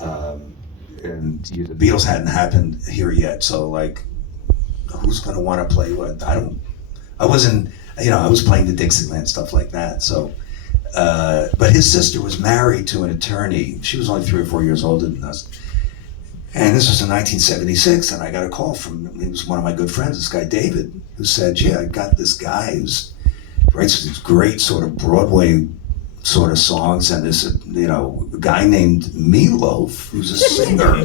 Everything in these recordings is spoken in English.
The Beatles hadn't happened here yet, so like, who's going to want to play what? I wasn't, I was playing the Dixieland, stuff like that. So, but his sister was married to an attorney. She was only 3 or 4 years older than us. And this was in 1976, and I got a call he was one of my good friends, this guy David, who said, yeah, I got this guy who's writes these great sort of Broadway sort of songs, and this, guy named Loaf, who's a singer.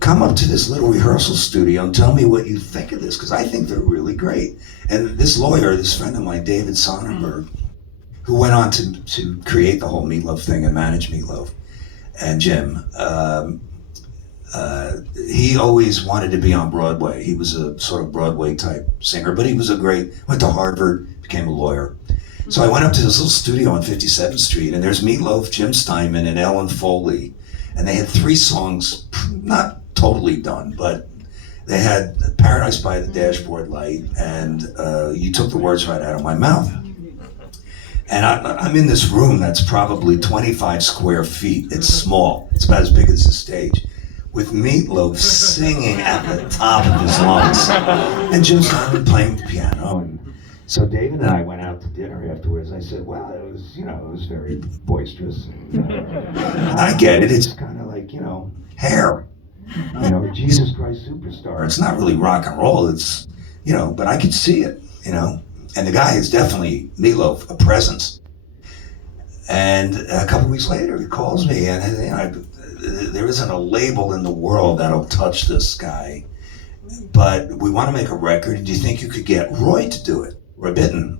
Come up to this little rehearsal studio and tell me what you think of this, because I think they're really great. And this lawyer, this friend of mine, David Sonnenberg, who went on to create the whole Meatloaf thing and manage Meatloaf, and Jim, he always wanted to be on Broadway. He was a sort of Broadway type singer, but he was went to Harvard, became a lawyer. So I went up to this little studio on 57th Street, and there's Meatloaf, Jim Steinman, and Ellen Foley. And they had 3 songs, not totally done, but they had Paradise by the Dashboard Light, and You Took the Words Right Out of My Mouth. And I'm in this room that's probably 25 square feet. It's small. It's about as big as the stage, with Meatloaf singing at the top of his lungs, and Jim Steinman playing the piano. And so David and I went out to dinner afterwards. I said, well, it was very boisterous. I get it. It's kind of like, Hair. Jesus Christ Superstar. It's not really rock and roll. It's, but I could see it, And the guy is definitely, Meatloaf, a presence. And a couple weeks later, he calls me, and there isn't a label in the world that'll touch this guy, but we want to make a record. Do you think you could get Roy to do it? Roy Bittan,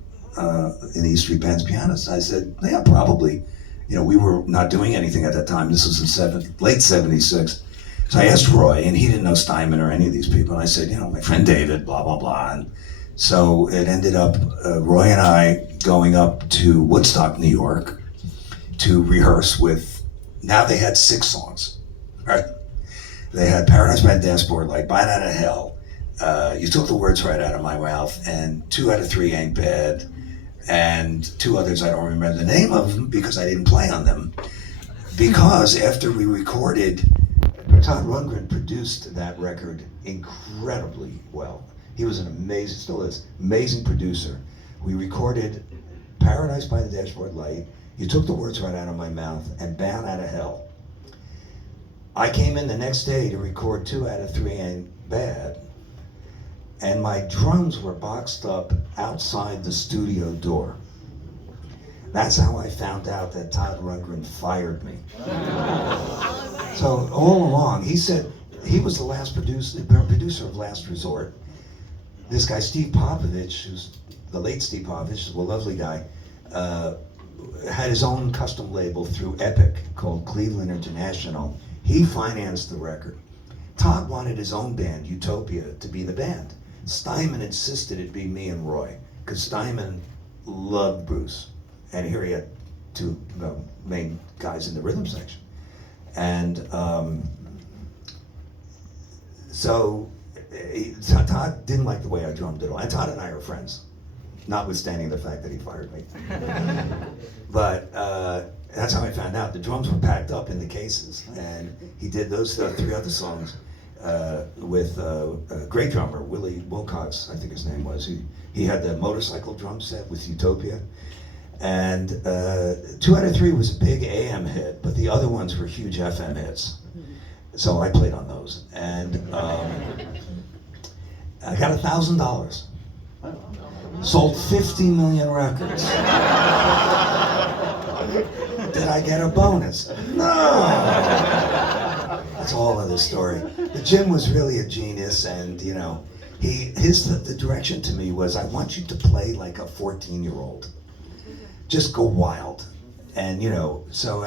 in the East Street Band's pianist. I said, yeah, probably. We were not doing anything at that time. This was in late 76. So I asked Roy, and he didn't know Steinman or any of these people. And I said, my friend David, blah, blah, blah. And so it ended up Roy and I going up to Woodstock, New York, to rehearse with, now they had 6 songs, right? They had Paradise by the Dashboard Light, Bite Out of Hell, You Took the Words Right Out of My Mouth, and 2 out of 3 Ain't Bad, and 2 others I don't remember the name of them because I didn't play on them. Because after we recorded, Todd Rundgren produced that record incredibly well. He was still is, amazing producer. We recorded Paradise by the Dashboard Light, You Took the Words Right Out of My Mouth, and Bound Out of Hell. I came in the next day to record 2 out of 3 Ain't Bad, and my drums were boxed up outside the studio door. That's how I found out that Todd Rundgren fired me. So all along, he said he was the producer of Last Resort. This guy, Steve Popovich, who's the late Steve Popovich, a lovely guy, had his own custom label through Epic called Cleveland International. He financed the record. Todd wanted his own band, Utopia, to be the band. Steinman insisted it be me and Roy, because Steinman loved Bruce. And here he had 2 main guys in the rhythm section. And so Todd didn't like the way I drummed at all. And Todd and I are friends, notwithstanding the fact that he fired me. But that's how I found out. The drums were packed up in the cases, and he did those 3 other songs with a great drummer, Willie Wilcox, I think his name was. He had the motorcycle drum set with Utopia. And 2 out of 3 was a big AM hit, but the other ones were huge FM hits. So I played on those. And I got $1,000. Sold 50 million records. Did I get a bonus? No! That's a whole other story. But Jim was really a genius, and the direction to me was, I want you to play like a 14-year-old. Just go wild. And so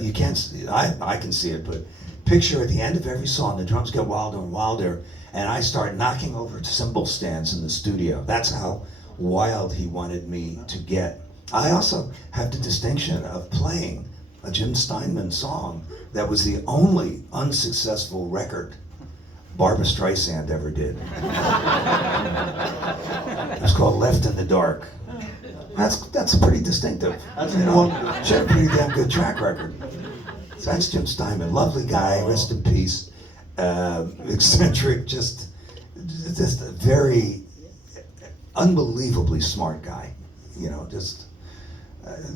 you can't, I can see it, but picture at the end of every song, the drums get wilder and wilder, and I start knocking over cymbal stands in the studio. That's how wild he wanted me to get. I also have the distinction of playing a Jim Steinman song that was the only unsuccessful record Barbra Streisand ever did. It was called Left in the Dark. That's pretty distinctive. She had a pretty damn good track record. So that's Jim Steinman, lovely guy, rest in peace. Eccentric, just a very unbelievably smart guy. You know, just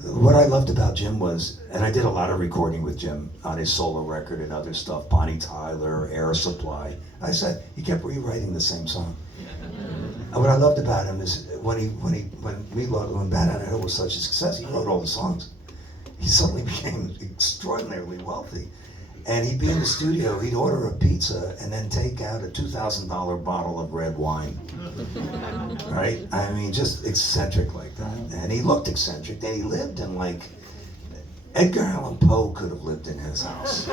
what I loved about Jim was, and I did a lot of recording with Jim on his solo record and other stuff, Bonnie Tyler, Air Supply. I said he kept rewriting the same song. And what I loved about him is when Bad on the Hill was such a success, he wrote all the songs. He suddenly became extraordinarily wealthy. And he'd be in the studio, he'd order a pizza and then take out a $2,000 bottle of red wine. Right? I mean, just eccentric like that. And he looked eccentric, and he lived in like, Edgar Allan Poe could have lived in his house.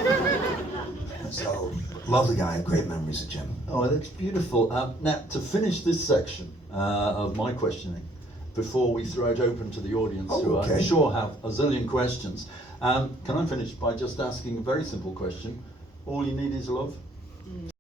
So, lovely guy, great memories of Jim. Oh, that's beautiful. Now, to finish this section of my questioning, before we throw it open to the audience, who I'm sure have a zillion questions, can I finish by just asking a very simple question? All you need is love?